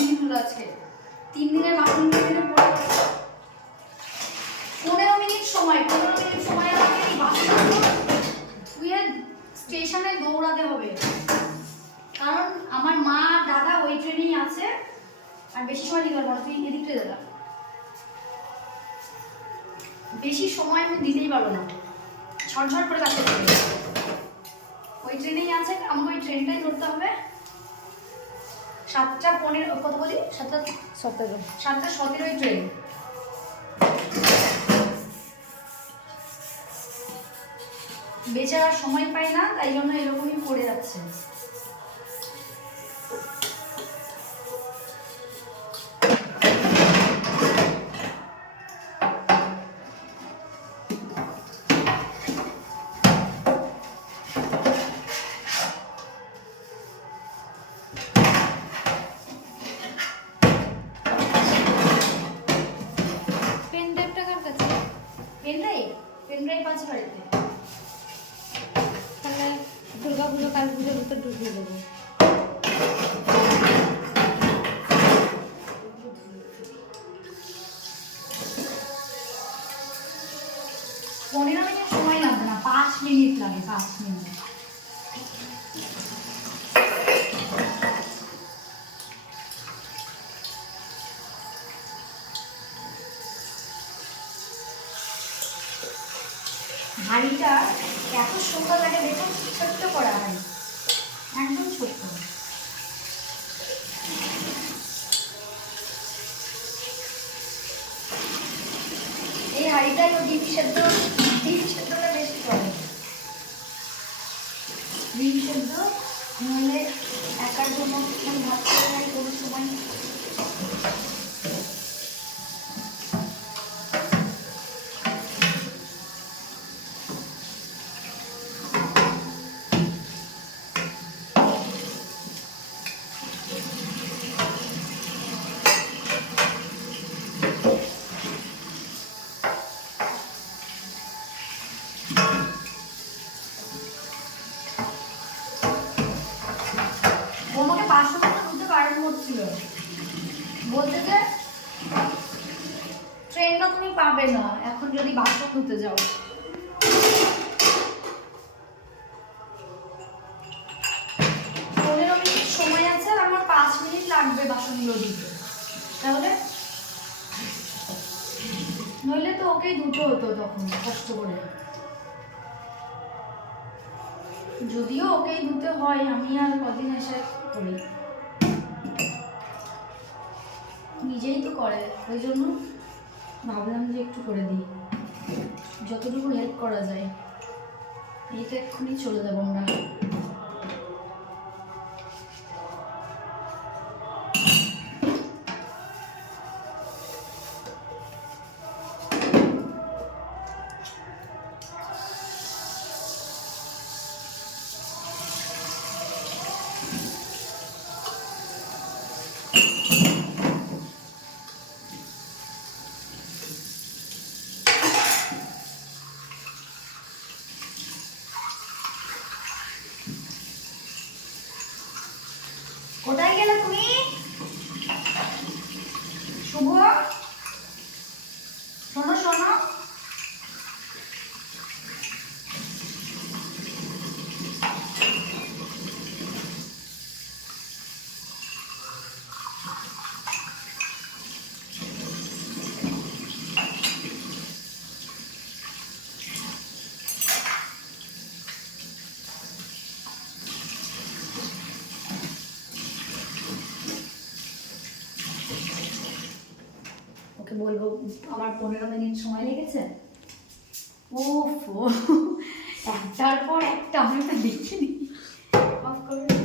তিন দিন তিন দিনের মিলে পড়ে পনেরো মিনিট সময়, পনেরো মিনিট সময় আগে এই বাসনগুলো স্টেশনে দৌড়াতে হবে। কারণ আমার মা, দাদা ওই ট্রেনেই আছে। আর বেশি সময় দিতে পারব না, তুই এদিকটা দাদা। বেশি সময় আমি দিতেই পারব না। ঝটঝট করে কাজ করতে ওই ট্রেনেই আছে, আমাকে ওই ট্রেনটাই ধরতে হবে। সাতটা পনেরো কত বলি? সাতটা সতেরো সাতটা সতেরোই ট্রেন বেচারা সময় পায় না তাই জন্য এরকমই পড়ে যাচ্ছে। তাহলে দুর্গা পুজো কালী পুজোর ভিতর ঢুকিয়ে দেবো। পনেরো মিনিট সময় লাগবে না, পাঁচ মিনিট লাগে, পাঁচ মিনিট। হাঁড়িটা এত সুন্দর লাগে দেখুন ছোট্ট করা হয়। একদম ছোট্ট। এই হাঁড়িটাই ও ডিম সেদ্ধ, ডিম সেদ্ধটা বেশি করে? ডিম সেদ্ধ নইলে একার জন্য ভাত করে কোনো সময় ও আমাকে পাঁচশো টাকা দিতে করছিল বলতে যে ট্রেনটা তুমি পাবে না, এখন যদি যাও। পনেরো মিনিট সময় আছে আর আমার পাঁচ মিনিট লাগবে বাসনগুলো তাহলে? নইলে তো ওকেই ধুতে হতো তখন, কষ্ট করে। যদিও ওকেই ধুতে হয়, আমি আর কদিন এসে করি। নিজেই তো করে, ওই জন্য ভাবলাম যে একটু করে দিই। যতটুকু হেল্প করা যায়। এই তো এক্ষুনি চলে যাব আমরা। কোথায় Vamos lá? বলব, আমার পনেরো মিনিট সময় লেগেছে। ও একটার পর একটা, আমি তো দেখিনি। অফ করে